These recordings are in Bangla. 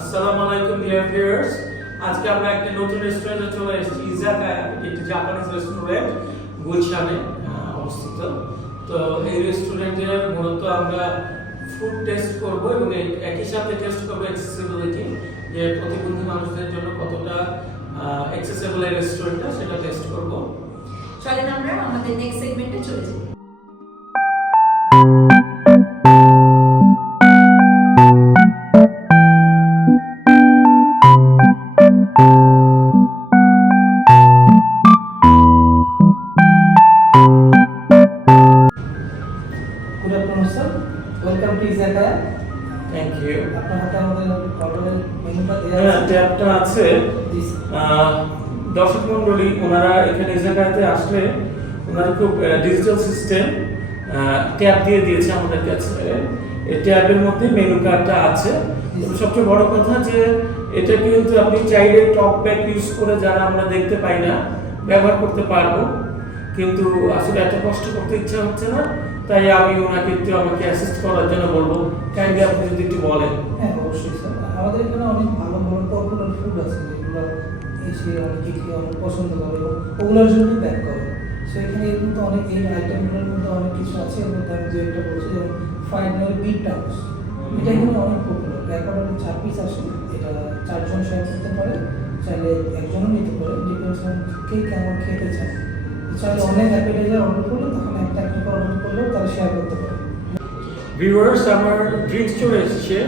আসসালামু আলাইকুম ডিয়ার ভিউয়ার্স। আজকে আমরা একটা নতুন রেস্টুরেন্টে চলে এসেছি। ইজাকা, একটি জাপানিজ রেস্টুরেন্ট, গুলশানে অবস্থিত। তো এই রেস্টুরেন্টে মূলত আমরা ফুড টেস্ট করব এবং একই সাথে টেস্ট করব অ্যাক্সেসিবিলিটি, যে প্রতিবন্ধী মানুষদের জন্য কতটা অ্যাক্সেসিবল এই রেস্টুরেন্টটা সেটা টেস্ট করব। চলেন আমরা আমাদের নেক্সট সেগমেন্টে চলে যাই। ওয়েলকাম টু ইজাকা। Thank you. আপনার হাতে আমাদের অর্ডারের মেনুটা দেওয়া আছে। ট্যাবটা আছে। দর্শক মণ্ডলী, ওনারা এখানে ইজাকাতে আসলে ওনারা খুব ডিজিটাল সিস্টেম ট্যাব দিয়ে দিয়েছে আমাদের কাছে। এই ট্যাবের মধ্যে মেনু কার্ডটা আছে। এবং সবচেয়ে বড় কথা যে এটা কিন্তু আপনি চাইলে টপ ব্যাক ইউজ করে, যারা আমরা দেখতে পাই না, ব্যবহার করতে পারবো। কিন্তু আসলে এত কষ্ট করতে ইচ্ছা হচ্ছে না, তাই আমি ওনাকে একটু আমাকে অ্যাসিস্ট করার জন্য বলবো। কাইন্ডলি আপনি যদি একটু বলেন। হ্যাঁ, অবশ্যই স্যার। আমাদের এখানে অনেক ভালো ভালো পপুলার ফুড আছে, যেগুলো এসে অনেকে খেয়ে অনেক পছন্দ করে এবং ওগুলোর জন্য ব্যাক করে। সো এখানে এর মধ্যে অনেক এই আইটেমগুলোর মধ্যে অনেক কিছু আছে। এর মধ্যে আমি যে একটা বলছি, যেমন ফ্রাইড নয় বিট টাউস, এটা এখানে অনেক পপুলার। এক অর্ডারে 4 পিস আসে। এটা 4 জন শেয়ার করতে পারে, চাইলে একজনও নিতে পারে, ডিপেন্ডস অন কে কেমন খেতে চায়। চাইলে অনেক অ্যাপেটাইজার অর্ডার করলে তখন একটা একটা অর্ডার করলেও তারা শেয়ার করতে পারে। ভিউয়ার্স, আমার ড্রিঙ্কস চলে এসেছে।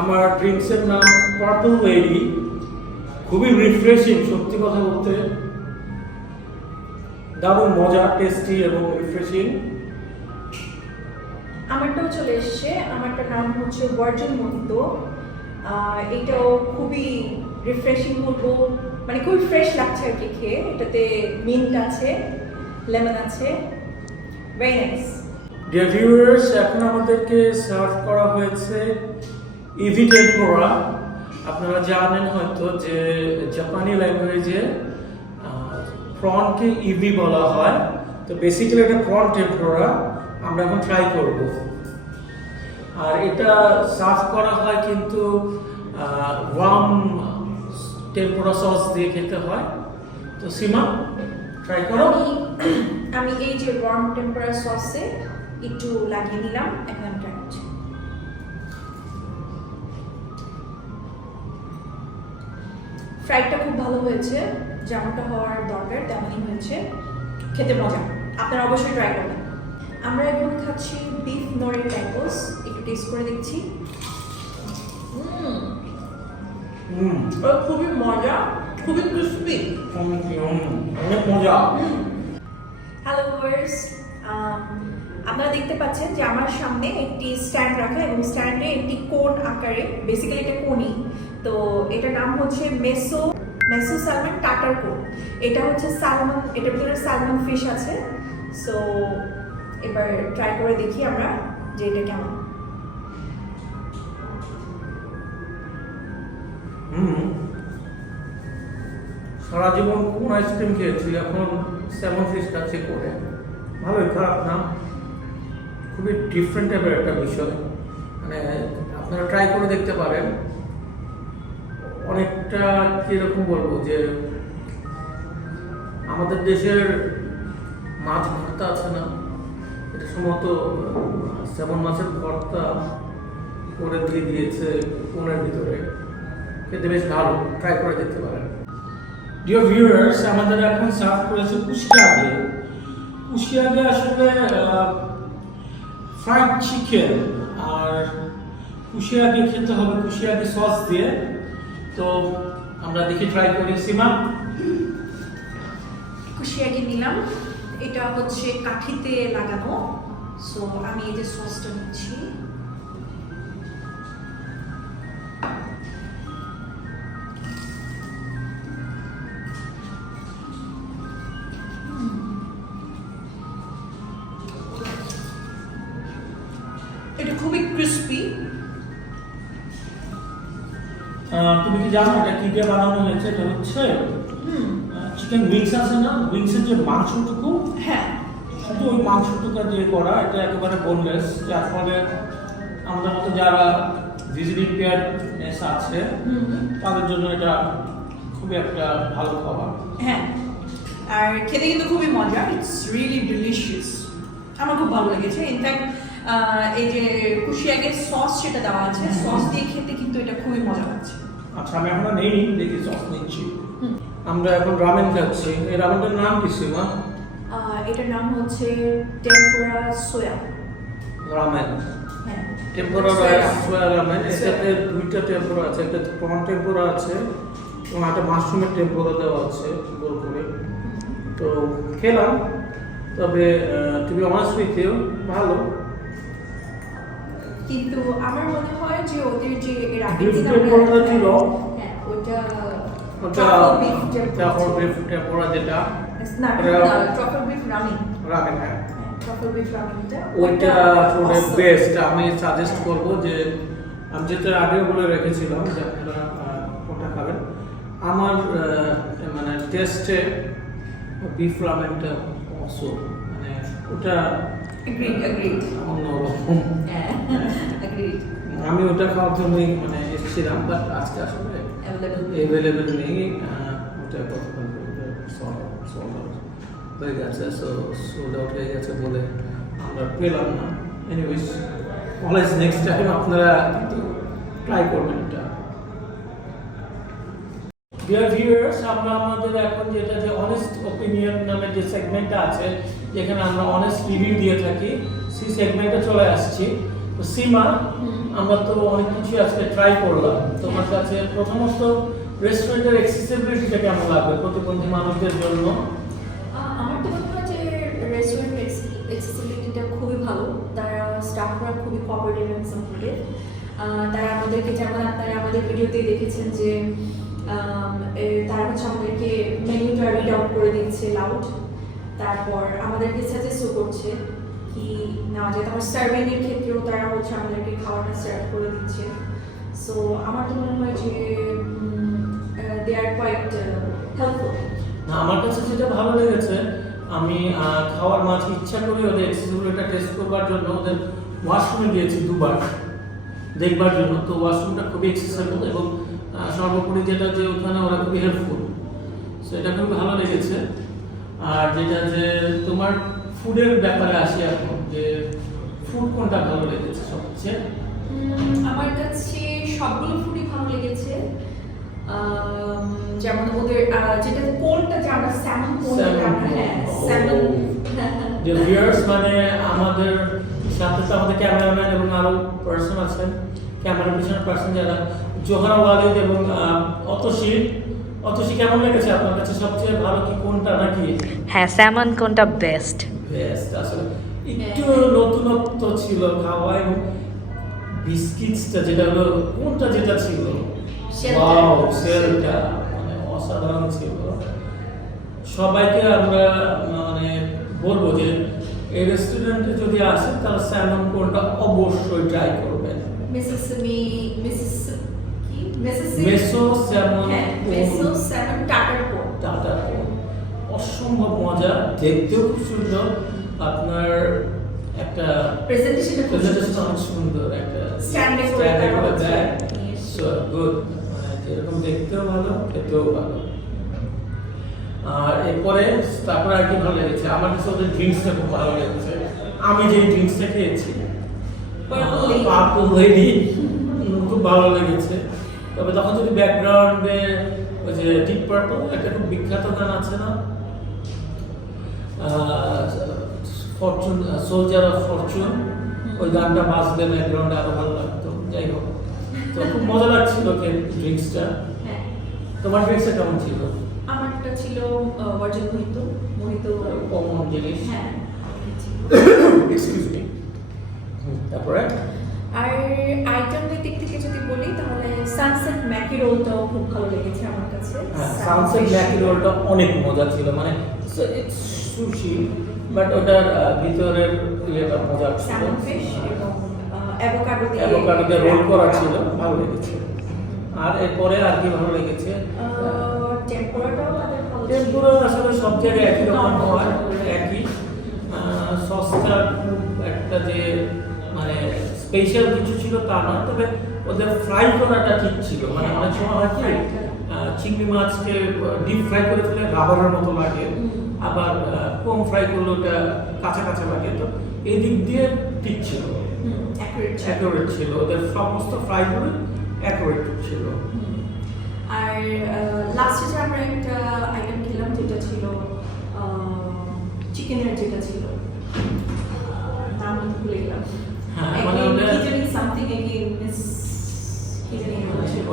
আমার ড্রিঙ্কসের নাম পার্পল লেডি। খুবই রিফ্রেশিং, সত্যি কথা বলতে দারুণ মজা, টেস্টি এবং রিফ্রেশিং। আমারটাও চলে এসেছে। আমারটার নাম হচ্ছে ভার্জিন মোহিতো। এটাও খুবই রিফ্রেশিং বলবো, মানে খুবই ফ্রেশ লাগছে আর কি খেয়ে। এটাতে মিন্ট আছে, লেমন আছে, ভেরি নাইস। ডিয়ার ভিউয়ার্স, এখন আমাদেরকে সার্ভ করা হয়েছে ইভি টেম্পোরা। আপনারা জানেন হয়তো যে জাপানি ল্যাঙ্গুয়েজে প্রনকে ইভি বলা হয়। তো বেসিক্যালি এটা প্রন টেম্পোরা আমরা এখন ট্রাই করব। আর এটা সার্ভ করা হয় কিন্তু ওয়ার্ম টেম্পোরা সস দিয়ে খেতে হয়। তো সীমা, ট্রাই করো। আমি এই যে ওয়ার্ম টেম্পারা সসে একটু লাগিয়ে নিলাম, এখন আমি ট্রাই করছি। ফ্রাইডটা খুব ভালো হয়েছে, যেমনটা হওয়ার দরকার তেমনই হয়েছে, খেতে মজা। আপনারা অবশ্যই ট্রাই করবেন। আমরা এখন খাচ্ছি বিফ নরি ট্যাকোস। একটু টেস্ট করে দেখছি। খুবই মজা, খুবই ক্রিস্পি। অনেক মজা। হ্যালো ভিউয়ার্স, আপনারা দেখতে পাচ্ছেন যে আমার সামনে একটি স্ট্যান্ড রাখা এবং স্ট্যান্ডে একটি কোন আকারে, বেসিক্যালি এটা কোনই। তো এটার নাম হচ্ছে মেসো স্যালমন টাটার কোন। এটা হচ্ছে স্যালমন, এটার ভিতরে স্যালমন ফিশ আছে। সো এবার ট্রাই করে দেখি আমরা যে এটা কেমন। সারা জীবন কোন আইসক্রিম খেয়েছি, এখন স্যালমন ফিশ খাচ্ছি করে। ভালোই, খারাপ না। খুবই ডিফারেন্ট টাইপের একটা বিষয়। মানে আপনারা ট্রাই করে দেখতে পারেন। অনেকটা কিরকম বলবো, যে আমাদের দেশের মাছ ভর্তা আছে না, এটা সম্ভবত স্যালমন মাছের ভর্তা করে দিয়ে দিয়েছে কোনের ভিতরে। খেতে বেশ ভালো, ট্রাই করে দেখতে পারেন। ডিয়ার ভিউয়ার্স, আমাদের এখন সার্ভ করেছে কুশিয়াগে। কুশিয়াগে আসলে ফ্রাইড চিকেন, আর কুশিয়াগে খেতে হবে কুশিয়াগে সস দিয়ে। তো আমরা দেখি, ট্রাই করি। সীমা, কুশিয়াগি নিলাম। এটা হচ্ছে কাঠিতে লাগানো। সো আমি এই যে সসটা নিচ্ছি। এটা খুবই ক্রিস্পি। তুমি কি জানো এটা কি দিয়ে বানানো হয়েছে? এটা হচ্ছে চিকেন উইংস আছে না, উইংসের যে মাংসটুকু, হ্যাঁ, শুধু ওই মাংসটুকু দিয়ে করা। এটা একেবারে বোনলেস, যার ফলে আমাদের মতো যারা ভিজুয়ালি ইম্পেয়ার্ড ডায়াবেটিস আছে তাদের জন্য এটা খুবই একটা ভালো খাবার। হ্যাঁ, আর খেতে কিন্তু খুবই মজা, ইটস রিয়েলি ডিলিশিয়াস, আমার খুব ভালো লেগেছে। ইনফ্যাক্ট এই যে কুশিয়াকের সস সেটা দেওয়া আছে, সস দিয়ে খেতে কিন্তু এটা খুবই মজা লাগছে। আচ্ছা, আমি এখন নেই দেখি সস নিচ্ছি। আমরা এখন রামেন খাচ্ছি। এই রামেনটার নাম কি সীমা? এটার নাম হচ্ছে টেম্পুরা সোয়া রামেন। হ্যাঁ, টেম্পোরা সোয়া রামেন। এটাতে দুইটা টেম্পোরা আছে, একটা প্রন টেম্পোরা আছে এবং একটা মাশরুমের টেম্পোরা দেওয়া আছে গোল করে। তো খেলাম, তবে তুমি অনার্স উইথেও ভালো। কিন্তু আমার মনে হয় যে ওদের যে এর আগে Beef দিন টেম্পোরাটা ছিল। হ্যাঁ, ওটা ওটা ট্রাফল বিফ টেম্পোরা যেটা না, ওটা- ট্রাফল বিফ রামেন, রামেন, হ্যাঁ ট্রাফল বিফ রামেনটা ওইটা আসলে বেস্ট। আমি সাজেস্ট করব যে আমি যেটা আগেও বলে রেখেছিলাম যে আপনারা ওটা খাবেন। আমার মানে টেস্টে বিফ রামেনটা অসম, মানে ওটা এগ্রিড অন্যরকম। হ্যাঁ, এগ্রিড আমি ওটা খাওয়ার জন্যই মানে এসেছিলাম, বাট আজকে আসলে অ্যাভেলেবেল নেই। ওটা কতক্ষণ সোল্ড আউট হয়ে গেছে, সোল্ড আউট হয়ে গেছে বলে আমরা পেলাম না। এনিওয়েজ, অলওয়েজ নেক্সট টাইম আপনারা কিন্তু ট্রাই করবেন এটা। ডিয়ার ভিউয়ার্স, আমরা আমাদের এখন যেটা যে অনেস্ট ওপিনিয়ন নামে যে সেগমেন্টটা আছে, যেখানে আমরা অনেস্ট রিভিউ দিয়ে থাকি, সেই সেগমেন্টে চলে আসছি। তো সীমা, আমরা তো অনেক কিছু আজকে ট্রাই করলাম। তোমার কাছে প্রথমত রেস্টুরেন্টের অ্যাক্সেসিবিলিটিটা কেমন লাগবে প্রতিবন্ধী মানুষদের জন্য? আমার তো মনে হয় যে রেস্টুরেন্ট অ্যাক্সেসিবিলিটিটা খুবই ভালো, তারা স্টাফরা খুবই কোঅপারেটিভ এবং সাপোর্টিভ। তারা আমাদেরকে, যেমন আপনারা আমাদের ভিডিওতেই দেখেছেন যে তারা হচ্ছে আমাদেরকে মেনুটা রিড আউট করে দিচ্ছে লাউড, তারপর আমাদেরকে সাজেস্টও করছে কি নেওয়া যায়, তারপর সার্ভিংয়ের ক্ষেত্রেও তারা হচ্ছে আমাদেরকে খাবারটা সার্ভ করে দিচ্ছে। সো আমার তো মনে হয় যে দে আর কোয়াইট হেল্পফুল। না, আমার কাছে যেটা ভালো লেগেছে, আমি খাওয়ার মাঝে ইচ্ছা করে ওদের অ্যাক্সেসিবিলিটিটা টেস্ট করবার জন্য ওদের ওয়াশরুমে গিয়েছি দুবার দেখবার জন্য। তো ওয়াশরুমটা খুবই অ্যাক্সেসিবল এবং সর্বোপরি যেটা যে ওখানে ওরা খুবই হেল্পফুল, সেটা খুবই ভালো লেগেছে। আর যেটা যে তোমার ফুডের ব্যাপারে আসি এখন, যে ফুড কোনটা ভালো লেগেছে সবচেয়ে? আমার কাছে সবগুলো ফুডই ভালো লেগেছে। যেমন ওদের যেটা কোনটা যে আমরা স্যামন কোন, হ্যাঁ স্যামন। যে ভিউয়ার্স, মানে আমাদের সাথে তো আমাদের ক্যামেরাম্যান এবং আরো পার্সন আছেন, ক্যামেরা পিছনের পার্সন যারা, জোহরা ওয়ালিদ এবং অতসী। অতসী, কেমন লেগেছে আপনার কাছে? সবচেয়ে ভালো কি কোনটা নাকি? হ্যাঁ, স্যামন কোনটা বেস্ট? বেস্ট, আসলে একটু নতুনত্ব ছিল খাওয়া, এবং বিস্কিটসটা যেটা হলো কোনটা যেটা ছিল, ওয়াও, সেলটা মানে অসাধারণ ছিল। সবাইকে আমরা মানে বলবো যে এই রেস্টুরেন্টে যদি আসেন তাহলে স্যামন কোনটা অবশ্যই ট্রাই করবেন। মেসো স্যামন, হ্যাঁ, মেসো স্যামন টাটার কোন। টাটা কোন অসম্ভব মজা, দেখতেও খুব সুন্দর। আপনার একটা প্রেজেন্টেশন অনেক সুন্দর, একটা Stand-এ করে stand-এ করে দেওয়া দেয়। Yes. So good, মানে যেরকম দেখতেও ভালো, খেতেও ভালো। আর এরপরে তারপরে আর কি ভালো লেগেছে, আমার কাছে ওদের ড্রিঙ্কসটা খুব ভালো লেগেছে। আমি যে ড্রিঙ্কসটা খেয়েছি, Purple Lady। পার্পল লেডি, খুব ভালো লেগেছে। তবে তখন যদি ব্যাকগ্রাউন্ডে ওই যে ডিপ পার্পল একটা খুব বিখ্যাত গান আছে না, ফরচুন, সোলজার অফ ফরচুন, ওই গানটা বাজলে ব্যাকগ্রাউন্ডে আরো ভালো লাগতো। যাই হোক, তো খুব মজা লাগছিল ড্রিঙ্কসটা। হ্যাঁ, তোমার ড্রিঙ্কসটা কেমন ছিল? আমারটা ছিল ভার্জিন মোহিতো। কমন জিনিস। হ্যাঁ, এক্সকিউজ মি। তারপরে আর আইটেমের দিক থেকে যদি বলি তাহলে সানসেট ম্যাকি রোলটাও খুব ভালো লেগেছে আমার কাছে। সানসেট ম্যাকি রোলটা অনেক মজা ছিল, মানে সুশি বাট ওটার ভিতরের ইয়েটা মজা ছিল। স্যামন ফিশ এবং অ্যাভোকাডো দিয়ে রোল করা ছিল, ভালো লেগেছে। আর এরপরে আর কি ভালো লেগেছে? টেম্পোরাটাও তাদের ভালো ছিল। টেম্পুরা আসলে সব জায়গায় একই রকম হয়, একই। সসটা খুব একটা যে মানে স্পেশাল কিছু ছিল তা না, তবে ওদের ফ্রাই করাটা ঠিক ছিল, মানে অনেক সময় হয় কি চিংড়ি মাছকে ডিপ ফ্রাই করে ফেলে রাবারের মতো লাগে, আবার কম ফ্রাই করলে ওটা কাঁচা কাঁচা লাগে। তো এই দিক দিয়ে ঠিক ছিল, অ্যাকুরেট ছিল, ওদের সমস্ত ফ্রাইগুলো অ্যাকুরেট ছিল। আর লাস্টে যে আমরা একটা আইটেম খেলাম যেটা ছিল চিকেনের, যেটা ছিল নাম ভুলে গেলাম। হ্যাঁ, মানে সামথিং এগেইন মিস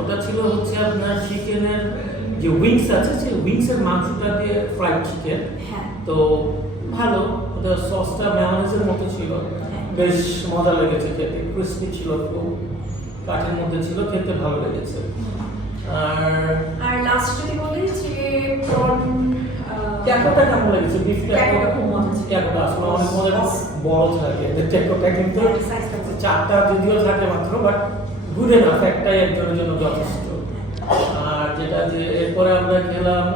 ওটা ছিল হচ্ছে আপনার চিকেনের যে উইংস আছে, সেই উইংসের মাংসটা দিয়ে ফ্রাইড চিকেন। হ্যাঁ, তো ভালো, ওটা সসটা মেয়োনিজের মতো ছিল, হ্যাঁ। বেশ মজা লেগেছে খেতে, ক্রিস্পি ছিল, খুব কাঠের মধ্যে ছিল, খেতে ভালো লেগেছে। আর লাস্ট যদি বলি যে প্রন ট্যাকোটা কেমন লেগেছে? বিফ ট্যাকোটা খুব মজা ছিল। ট্যাকোটা আসলে অনেক মজা, বড় থাকে ট্যাকোটা, কিন্তু চারটা যদিও থাকে মাত্র, বাট গুড এনাফ, একটাই একজনের জন্য যথেষ্ট। আর যেটা যে এরপরে আমরা খেলাম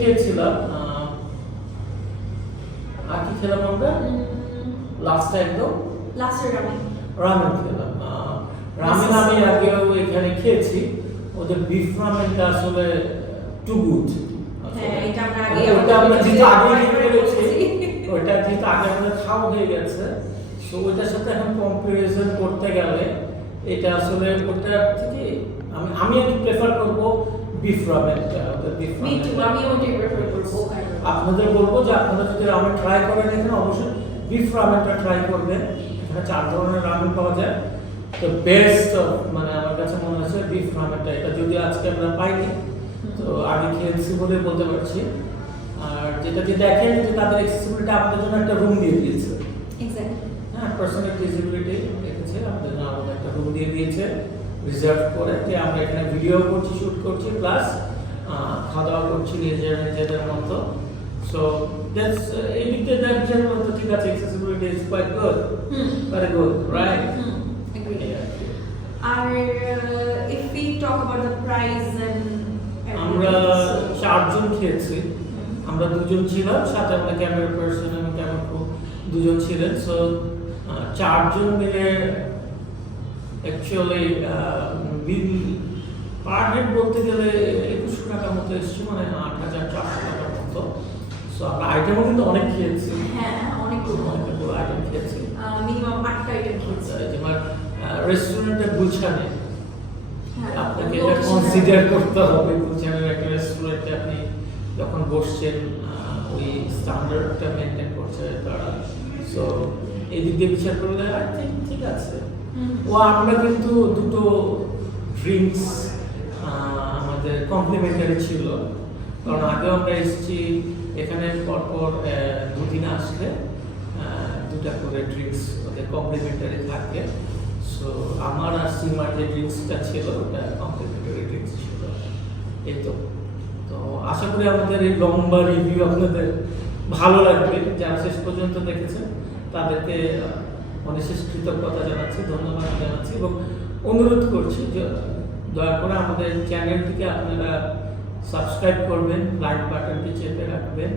খেয়েছিলাম, আর কি খেলাম আমরা লাস্টে একদম লাস্টের রামেন খেলাম। রামেন আমি আগেও এখানে খেয়েছি, ওদের বিফ রামেনটা আসলে টু গুড। এটা আমরা ওটা আমরা যেটা আগে আগে খেয়েছি, ওটা যেটা আগে আমাদের খাওয়া হয়ে গেছে, তো ওইটার সাথে এখন কম্পারিজন করতে গেলে এটা আসলে ওটার থেকে আমি একটু প্রেফার করবো বিফ রামেনটা। ওদের বিফ আমি ওটাই প্রেফার করবো। আপনাদের বলবো যে আপনারা যদি রামেন ট্রাই করেন, এখানে অবশ্যই বিফ রামেনটা ট্রাই করবেন। এখানে 4 ধরনের রামেন পাওয়া যায়, তো বেস্ট মানে আমার কাছে মনে হচ্ছে বিফ রামেনটা। এটা যদি আজকে আমরা পাইনি, তো আমি খেয়েছি বলে বলতে পারছি। আর যেটা যে দেখেন যে তাদের অ্যাক্সেসিবিলিটি আমাদের জন্য একটা রুম দিয়ে দিয়েছে, হ্যাঁ, পার্সোনাল ভিজিবিলিটি রেখেছে আমাদের জন্য, আমাদের একটা রুম দিয়ে দিয়েছে রিজার্ভ করে, যে আমরা এখানে ভিডিও করছি, শুট করছি, প্লাস খাওয়া দাওয়া করছি নিজেদের মতো। সো দ্যাটস এই দিকটা দেখছেন মতো ঠিক আছে, accessibility is quite good, very good, right. আর if we talk about the price and আমরা 4 জন খেয়েছি, আমরা 2 জন ছিলাম, সাথে আমরা ক্যামেরা পার্সন এবং ক্যামেরা ক্রু 2 জন ছিলেন। সো 4 জন মিলে অ্যাকচুয়ালি বিল পার হেড বলতে গেলে 2100 টাকার মতো এসেছে, মানে 8400 টাকার মতো। সো আমরা আইটেমও কিন্তু অনেক খেয়েছি, হ্যাঁ, অনেকগুলো আইটেম খেয়েছি, মিনিমাম 8টা আইটেম খেয়েছি। যেমন রেস্টুরেন্টের গুলশানে হ্যাঁ, আপনাকে এটা কনসিডার করতে হবে। গুলশানের একটা রেস্টুরেন্টে আপনি যখন বসছেন, ওই স্ট্যান্ডার্ডটা মেনটেন করছে তারা। সো এই দিক দিয়ে বিচার করলে আই থিঙ্ক ঠিক আছে। ও আমরা কিন্তু 2টো ড্রিঙ্কস আমাদের কমপ্লিমেন্টারি ছিল, কারণ আগে আমরা এসেছি এখানে পরপর 2 দিন আসলে 2টা করে ড্রিঙ্কস ওদের কমপ্লিমেন্টারি থাকে। সো আমার আর সিমার যে ড্রিঙ্কসটা ছিল ওটা কমপ্লিমেন্টারি ড্রিঙ্কস ছিল। এই তো আশা করি আমাদের এই লম্বা রিভিউ আপনাদের ভালো লাগবে। যারা শেষ পর্যন্ত দেখেছেন তাদেরকে অনেক কৃতজ্ঞতা জানাচ্ছি, ধন্যবাদ জানাচ্ছি, এবং অনুরোধ করছি যে দয়া করে আমাদের চ্যানেলটিকে আপনারা সাবস্ক্রাইব করবেন, লাইক বাটনটি চেপে রাখবেন,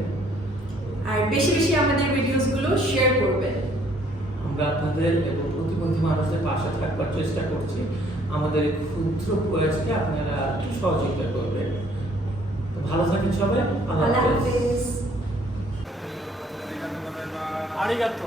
আর বেশি বেশি আমাদের ভিডিওসগুলো শেয়ার করবেন। আমরা আপনাদের এবং প্রতিবন্ধী মানুষদের পাশে থাকবার চেষ্টা করছি। আমাদের এই ক্ষুদ্র প্রয়াসকে আপনারা একটু সহযোগিতা করবেন। ভালো থাকেন সবাই, আল্লাহ হাফেজ। হাফেজ। আরিগাতো।